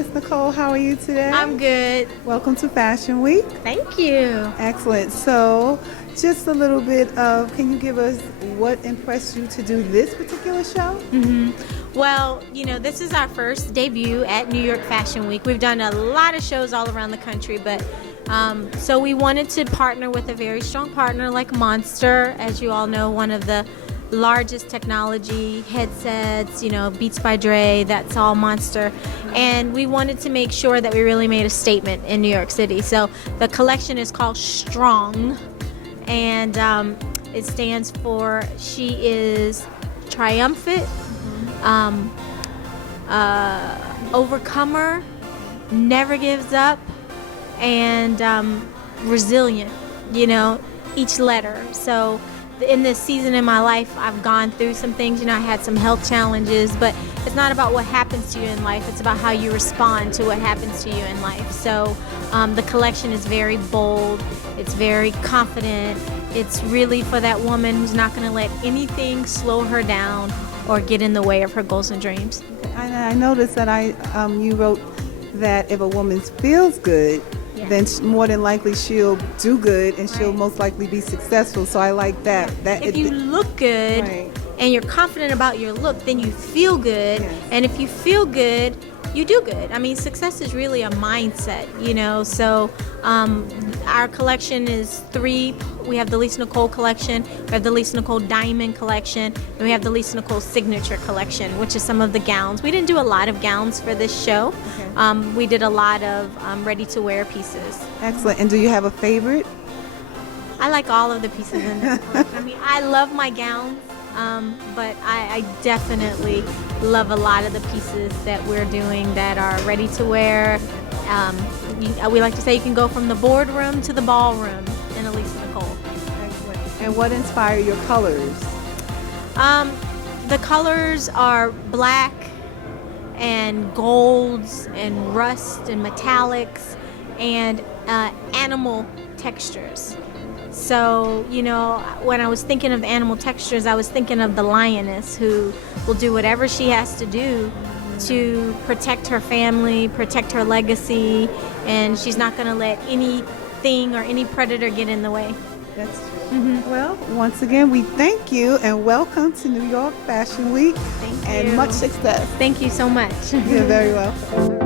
Miss Nicole. How are you today? I'm good. Welcome to Fashion Week. Thank you. Excellent. So, just a little bit of, can you give us what impressed you to do this particular show? Well, this is our first debut at New York Fashion Week. We've done a lot of shows all around the country, but so we wanted to partner with a very strong partner like Monster, as you all know, one of the largest technology headsets, Beats by Dre, that's all Monster. And we wanted to make sure that we really made a statement in New York City. So the collection is called S.T.R.O.N.G, and it stands for She is Triumphant, Overcomer, Never Gives Up, and Resilient, each letter. So in this season in my life, I've gone through some things. I had some health challenges, but it's not about what happens to you in life. It's about how you respond to what happens to you in life. So the collection is very bold. It's very confident. It's really for that woman who's not going to let anything slow her down or get in the way of her goals and dreams. I noticed that you wrote that if a woman feels good, then more than likely she'll do good and she'll most likely be successful. So I like that. If you look good and you're confident about your look, then you feel good. Yes. And if you feel good, you do good. I mean, success is really a mindset, So our collection is 3. We have the Lisa Nicole collection, we have the Lisa Nicole Diamond collection, and we have the Lisa Nicole Signature collection, which is some of the gowns. We didn't do a lot of gowns for this show. Okay. We did a lot of ready-to-wear pieces. Excellent. And do you have a favorite? I like all of the pieces in this collection. I mean, I love my gowns, but I definitely love a lot of the pieces that we're doing that are ready to wear. We like to say you can go from the boardroom to the ballroom in a Lisa Nicole. Excellent. And what inspired your colors? The colors are black and golds and rust and metallics and animal textures. So, when I was thinking of animal textures, I was thinking of the lioness who will do whatever she has to do to protect her family, protect her legacy, and she's not going to let anything or any predator get in the way. That's true. Well, once again, we thank you and welcome to New York Fashion Week. Thank you. And much success. Thank you so much. You're very welcome.